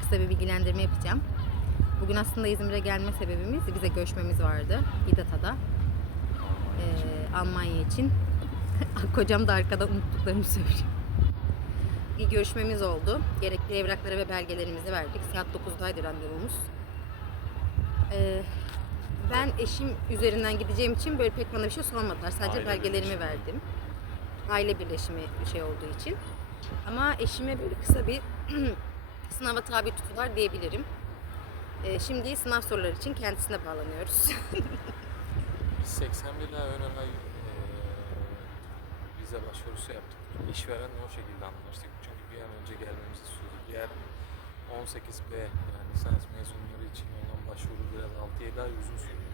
kısa bir bilgilendirme yapacağım. Bugün aslında İzmir'e gelme sebebimiz bize göçmemiz vardı Vidata'da. Ee, Almanya için. Kocam da arkada unuttuklarımı söylüyor. Bir görüşmemiz oldu. Gerekli evrakları ve belgelerimizi verdik. Saat 9'daydı randevumuz. Ee, ben eşim üzerinden gideceğim için böyle pek bana bir şey sormadılar. Sadece Aile belgelerimi birleşimi. verdim. Aile birleşimi şey olduğu için. Ama eşime böyle kısa bir sınava tabi tuttular diyebilirim. Ee, şimdi sınav soruları için kendisine bağlanıyoruz. Biz 81 lira ön onay eee, vize başvurusu yaptık. İşverenle o şekilde anlaştık. Çünkü bir an önce gelmemizi istiyorduk. Diğer 18B yani lisans mezunları için olan başvuru biraz 6-7 ay uzun sürdü.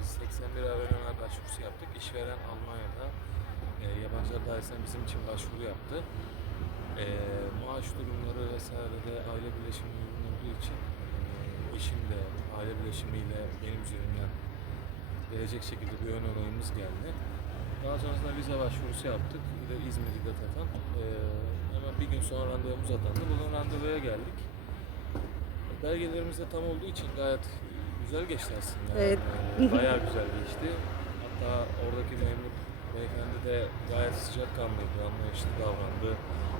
Biz 81 lira ön onay başvurusu yaptık. İşveren Almanya'da eee yabancılar dairesinden bizim için başvuru yaptı. Eee maaş durumları vesaire de aile birleşimi uygun olduğu için eee, eşim de aile birleşimiyle benim üzerimden gelecek şekilde bir ön onayımız geldi. Daha sonrasında vize başvurusu yaptık. Bir de İzmir'de tatan. Ee, hemen bir gün sonra randevumuz atandı. Bugün randevuya geldik. Belgelerimiz de tam olduğu için gayet güzel geçti aslında. Evet. Yani bayağı güzel geçti. Hatta oradaki memur beyefendi de gayet sıcakkanlıydı, anlayışlı davrandı.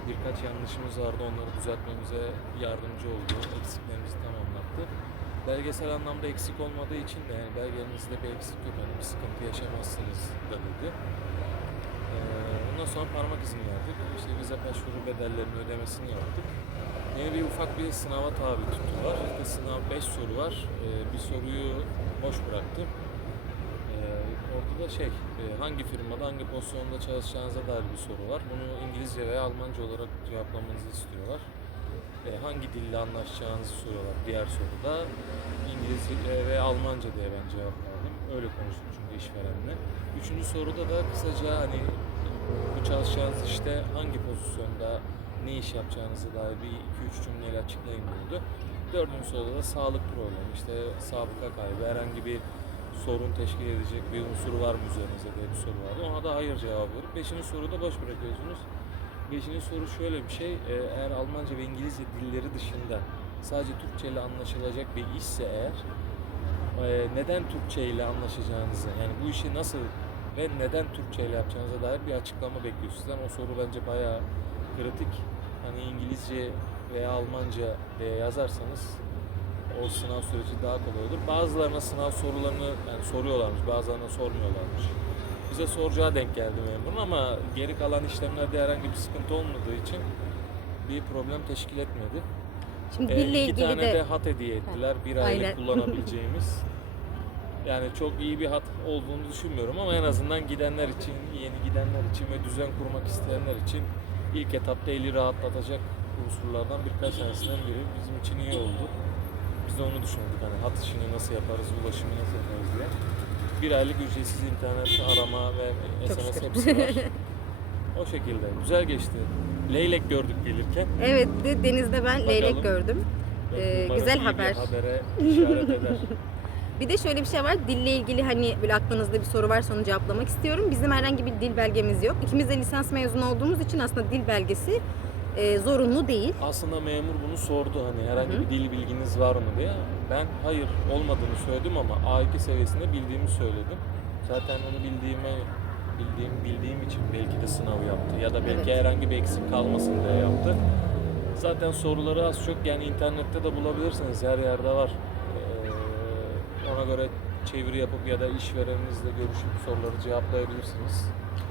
Birkaç yanlışımız vardı, onları düzeltmemize yardımcı oldu. Eksiklerimizi tamamlattı. Belgesel anlamda eksik olmadığı için de yani belgenizde bir eksik yok, hani bir sıkıntı yaşamazsınız da dedi. Ee, ondan sonra parmak izini verdik. İşte vize başvuru bedellerinin ödemesini yaptık. Yine bir ufak bir sınava tabi tuttular. İşte sınav 5 soru var. Ee, bir soruyu boş bıraktım. Orada da şey, e, hangi firmada, hangi pozisyonda çalışacağınıza dair bir soru var. Bunu İngilizce veya Almanca olarak cevaplamanızı istiyorlar. E, hangi dille anlaşacağınızı soruyorlar diğer soruda. İngilizce ve Almanca diye ben cevap verdim. Öyle konuştuk çünkü işverenle. Üçüncü soruda da kısaca hani bu çalışacağınız işte hangi pozisyonda ne iş yapacağınıza dair bir iki üç cümleyle açıklayın diyordu. Dördüncü soruda da sağlık problemi, işte sabıka kaybı, herhangi bir sorun teşkil edecek bir unsur var mı üzerinizde diye bir soru vardı. Ona da hayır cevabı verip beşinci soruda boş bırakıyorsunuz. Beşinci soru şöyle bir şey, e, eğer Almanca ve İngilizce dilleri dışında sadece Türkçe ile anlaşılacak bir işse eğer, e, neden Türkçe ile anlaşacağınızı, yani bu işi nasıl ve neden Türkçe ile yapacağınıza dair bir açıklama bekliyor sizden. O soru bence bayağı kritik. Hani İngilizce veya Almanca diye yazarsanız o sınav süreci daha kolay olur. Bazılarına sınav sorularını yani soruyorlarmış, bazılarına sormuyorlarmış. Bize soracağı denk geldi memurun ama geri kalan işlemlerde herhangi bir sıkıntı olmadığı için bir problem teşkil etmedi. Şimdi Ee, dille iki ilgili tane de, de hat hediye ettiler. Bir Aynen. aylık kullanabileceğimiz. Yani çok iyi bir hat olduğunu düşünmüyorum ama en azından gidenler için, yeni gidenler için ve düzen kurmak isteyenler için ilk etapta eli rahatlatacak unsurlardan birkaç tanesinden biri bizim için iyi oldu. De onu düşündük hani hat işini nasıl yaparız, ulaşımı nasıl yaparız diye. Bir aylık ücretsiz internet arama ve Çok SMS şükür. hepsi var. o şekilde. Güzel geçti. Leylek gördük gelirken. evet de denizde ben leylek Bakalım. gördüm. Ee, Umarım güzel iyi bir haber. habere işaret eder. Bir de şöyle bir şey var. Dille ilgili hani böyle aklınızda bir soru varsa onu cevaplamak istiyorum. Bizim herhangi bir dil belgemiz yok. İkimiz de lisans mezunu olduğumuz için aslında dil belgesi e, zorunlu değil. Aslında memur bunu sordu hani herhangi Hı bir dil bilginiz var mı diye. Ben hayır olmadığını söyledim ama A2 seviyesinde bildiğimi söyledim. Zaten onu bildiğime bildiğim bildiğim için belki de sınav yaptı ya da belki Evet. herhangi bir eksik kalmasın diye yaptı. Zaten soruları az çok yani internette de bulabilirsiniz her yerde var. Ee, ona göre çeviri yapıp ya da işvereninizle görüşüp soruları cevaplayabilirsiniz.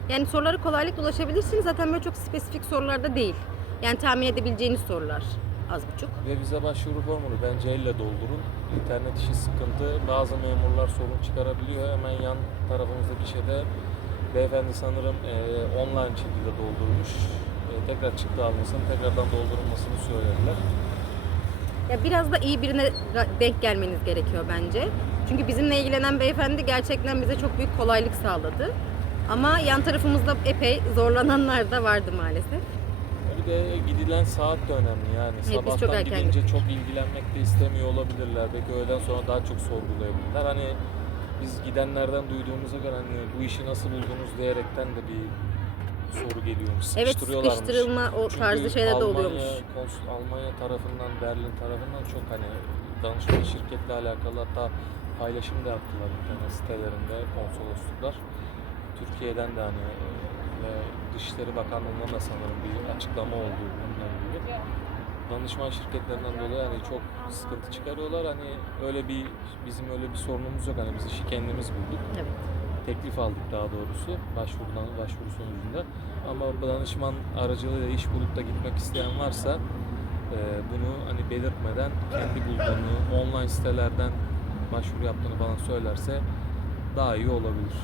Yani sorulara kolaylıkla ulaşabilirsiniz. Zaten böyle çok spesifik sorularda değil. Yani tahmin edebileceğiniz sorular az buçuk. Ve vize başvuru formunu bence elle doldurun. İnternet işi sıkıntı. Bazı memurlar sorun çıkarabiliyor. Hemen yan tarafımızdaki şeyde beyefendi sanırım e, online şekilde doldurmuş. E, tekrar çıktı almasını, tekrardan doldurulmasını söylediler. Ya biraz da iyi birine denk gelmeniz gerekiyor bence. Çünkü bizimle ilgilenen beyefendi gerçekten bize çok büyük kolaylık sağladı. Ama yan tarafımızda epey zorlananlar da vardı maalesef. Bir de gidilen saat de önemli yani. çok Sabahtan erken gidince çok ilgilenmek de istemiyor olabilirler. Belki öğleden sonra daha çok sorgulayabilirler. Hani biz gidenlerden duyduğumuza göre hani bu işi nasıl buldunuz diyerekten de bir soru geliyormuş. Evet sıkıştırılma o Çünkü tarzı şeyler de oluyormuş. konsul- Almanya tarafından, Berlin tarafından çok hani danışman şirketle alakalı hatta paylaşım da yaptılar internet sitelerinde konsolosluklar. Türkiye'den de hani e, Dışişleri Bakanlığı'ndan da sanırım bir açıklama oldu bununla ilgili. Danışman şirketlerinden dolayı hani çok sıkıntı çıkarıyorlar. Hani öyle bir bizim öyle bir sorunumuz yok. Hani biz işi kendimiz bulduk Evet. teklif aldık daha doğrusu başvurudan başvuru sonucunda. Ama danışman aracılığıyla iş bulup da gitmek isteyen varsa e, bunu hani belirtmeden kendi bulduğunu online sitelerden başvuru yaptığını falan söylerse daha iyi olabilir.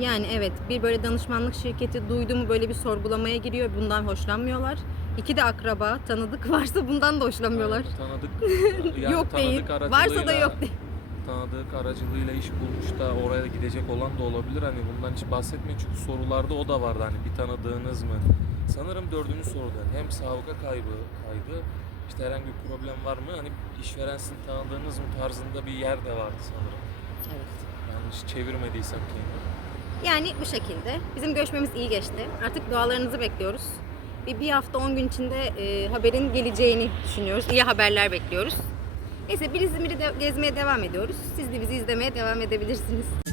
Yani evet bir böyle danışmanlık şirketi duydu mu böyle bir sorgulamaya giriyor. Bundan hoşlanmıyorlar. İki de akraba, tanıdık varsa bundan da hoşlanmıyorlar. Yani tanıdık yani yok değil. tanıdık Varsa da yok değil. tanıdık aracılığıyla iş bulmuş da oraya gidecek olan da olabilir. Hani bundan hiç bahsetmeyin çünkü sorularda o da vardı. Hani bir tanıdığınız mı? Sanırım dördüncü soruda hem sabıka kaybı kaydı işte herhangi bir problem var mı? Hani işveren sizin tanıdığınız mı tarzında bir yer de vardı sanırım. Evet. Yanlış çevirmediysem kendimi. Yani bu şekilde. Bizim görüşmemiz iyi geçti. Artık dualarınızı bekliyoruz. Bir, bir hafta 10 gün içinde e, haberin geleceğini düşünüyoruz. İyi haberler bekliyoruz. Neyse bir İzmir'i de gezmeye devam ediyoruz. Siz de bizi izlemeye devam edebilirsiniz.